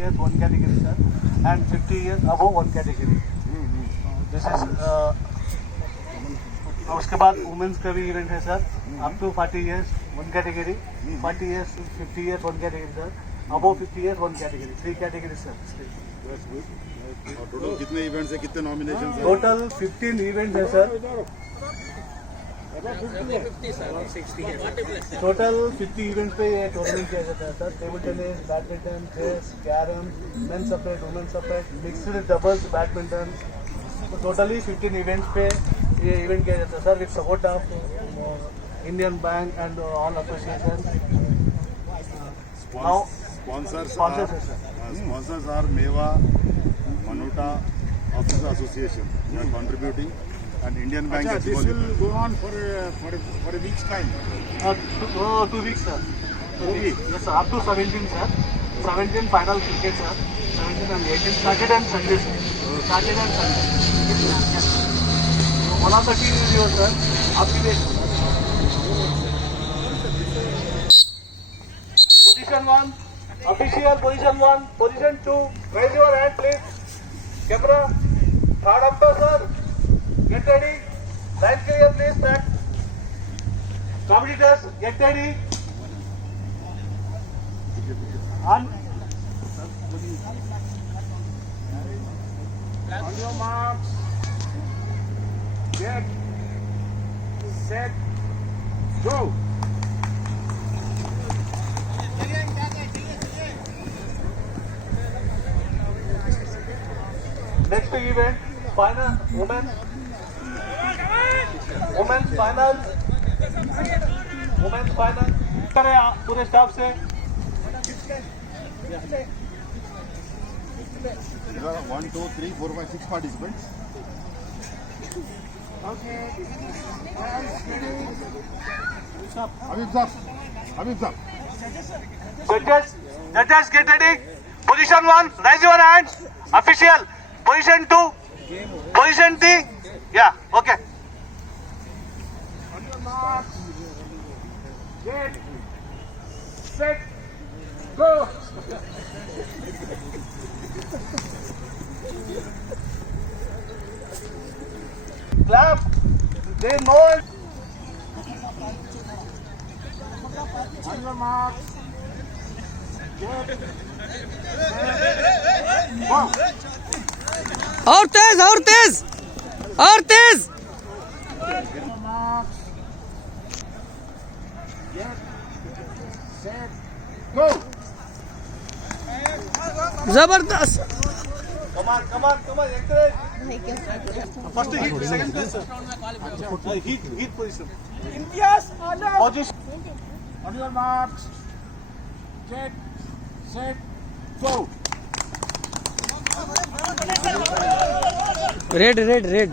years one category, sir, and 50 years above one category. This is उसके बाद women's का भी इवेंट है sir, up to 40 years one category, 40 years 50 years one category sir, above 50 years one category, 3 categories sir. Total कितने events है, कितने nomination है? Total 15 events है सर. टोटल 50 इवेंट्स पे ये टूर्नामेंट किया जाता है sir. Table tennis, badminton, chess, carrom, men separate, women separate, mixed doubles, badminton. Totally 15 events पे ये इवेंट किया जाता है sir, with support of Indian Bank and all association. Sponsors are MEWA, MANUU Officer Association. They are contributing, and Indian Bank. This will go on for a week's time. 2 weeks sir. 2 weeks. Yes sir, up to 17 sir. 17 final cricket sir. 17 and 18 Saturday and Sunday sir. Saturday and Sunday. One of the team is yours sir. आपकी देख. Position 1. Official position 1, position 2, raise your hand please. Camera, third umpire sir, get ready. Line clear please, track. Competitors, get ready. On your marks. Get set, go. next event, final, women's final. करें पूरे staff से. There are 1, 2, 3, 4, 5, 6 participants. Okay. Habib sir. Judges, get ready. Position 1, raise your hands. Official. Position 2, position 3. Yeah, okay. On your marks. Get set, go. Clap. They know it. On your marks. Get set, go. और तेज और तेज और तेज. On your marks. Get set, go. जबरदस्त. Come on. Encourage. First hit, second place, sir. Hit position. India's honor. Position. On your marks. Get set, go. Red red red.